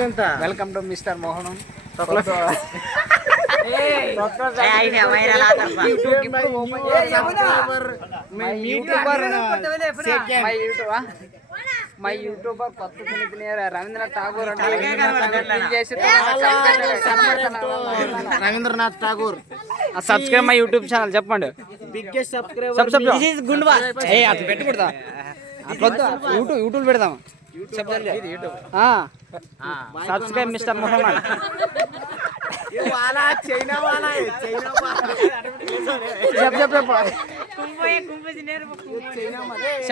Welcome to mister Mohan. My YouTuber కొత్త Rabindranath Tagore Rabindranath Tagore subscribe my YouTube channel చెప్పండి. Biggest subscriber అట్లా పెట్టకూడదా? అట్లా యూట్యూబ్ పెడదాం. Subscribe mister Mohammed.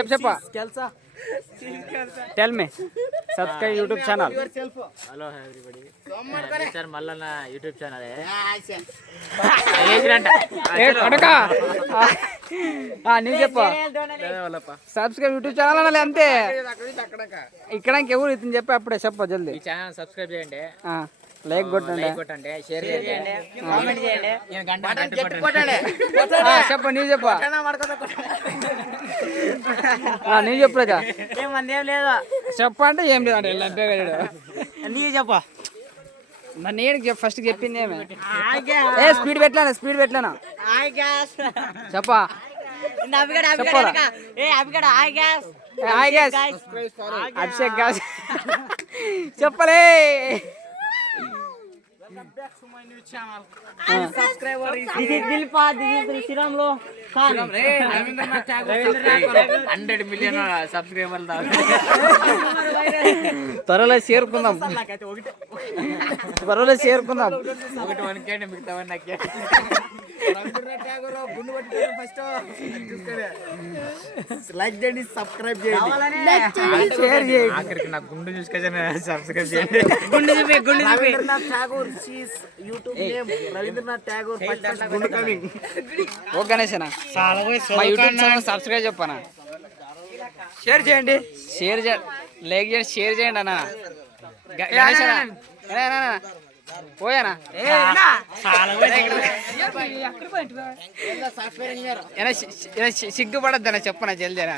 చెప్ప tell me subscribe YouTube channel. Hello everybody, mister Mallanna YouTube channel. నీ చెప్ప సబ్స్క్రైబ్ యూట్యూబ్ ఛానల్ అనాలి అంతే. ఇక్కడ ఎవరు ఇతను చెప్పి అప్పుడే చెప్ప జల్దీ. ఈ ఛానల్ సబ్స్క్రైబ్ చేయండి, లైక్ కొట్టండి, షేర్ చేయండి, కామెంట్ చేయండి, చెప్ప నీ చెప్ప నీ చెప్పు రాజా. ఏం లేదు చెప్ప అంటే ఏం లేదు అంటే నీ చెప్ప. మరి నేను ఫస్ట్ చెప్పింది ఏమే స్పీడ్ పెట్టలేనా చెప్పా. అభిషేక్ గ్యాస్ చెప్పలే. త్వరలో చేరుకుందాం. లైక్ చేయండి, సబ్స్క్రైబ్ చేయండి, షేర్ చేయండి. ఆఖరికి నా గుండు చూసుకొని సబ్స్క్రైబ్ చేయండి. Rabindranath Tagore YouTube name Rabindranath Tagore. గుండు కమింగ్. ఓ గణేశనా మా యూట్యూబ్ ఛానల్ సబ్స్క్రైబ్ చెప్పనా. షేర్ చేయండి, లైక్ చేయండి, షేర్ చేయండి అన్న. పోయానా సిగ్గుపడద్దనా చెప్పనా జల్దేనా.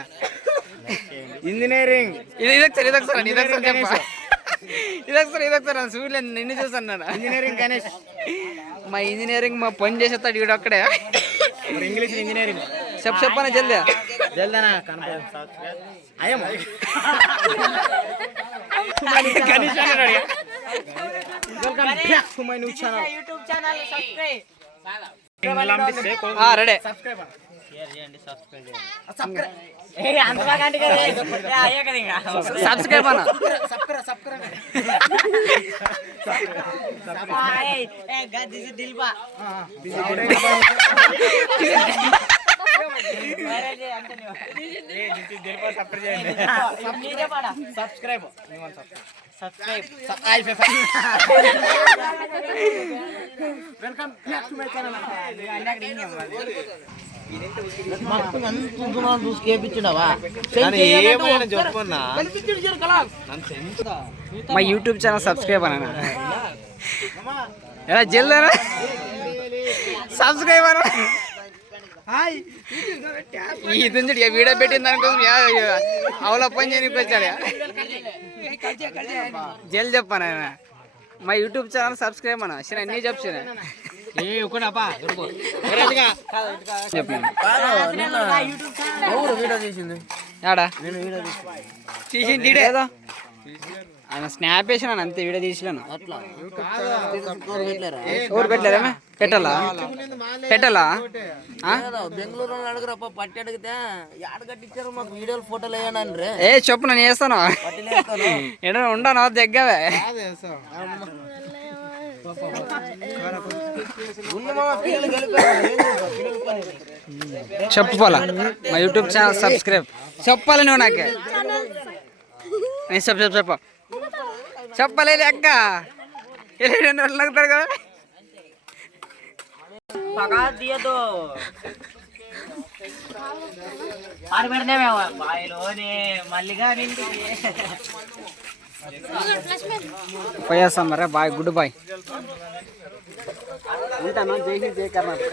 ఇంజనీరింగ్ ఇదొకసారి సూర్యులు నిన్ను చూసాను. ఇంజనీరింగ్ గణేష్ మా ఇంజనీరింగ్ మా పని చేసేస్తాడు వీడు అక్కడే. ఇంగ్లీష్ ఇంజనీరింగ్ చెప్పనా జల్దే జల్దేనా రెడీ. సబ్స్క్రైబ్ అన్న welcome back to my channel. మా యూట్యూబ్ ఛానల్ సబ్స్క్రైబ్ అన్న ఎలా జల్దనా సబ్స్క్రైబ్ అన్న. ఇది వీడియో పెట్టిన దానికోసం అవలా పని చేయనికొచ్చాడు. జల్ చెప్పాను ఆయన మా యూట్యూబ్ ఛానల్ సబ్స్క్రైబ్ అన్న. అన్నీ చెప్పాను తీసింది ఏదో ఆయన స్నాప్ వేసిన అంతే వీడియో తీసినాను. ఊరు పెట్టలేదేమే పెట్టాలా బెంగళూరు అడుగురప్ప పట్టి అడిగితే యాడ కట్టించారు మాకు వీడియోలు ఫోటోలు వేయనండ్రే. చెప్పు నేను చేస్తాను ఏడా ఉండను దగ్గరే. చెప్పాలా మా యూట్యూబ్ ఛానల్ సబ్స్క్రైబ్ చెప్పాలి నువ్వు నాకే. నేను చెప్పలే అక్క కదా. పోయేస్తాం మరే. Bye, good bye. ఉంటాను. జై హింద్, జై కర్ణాటక.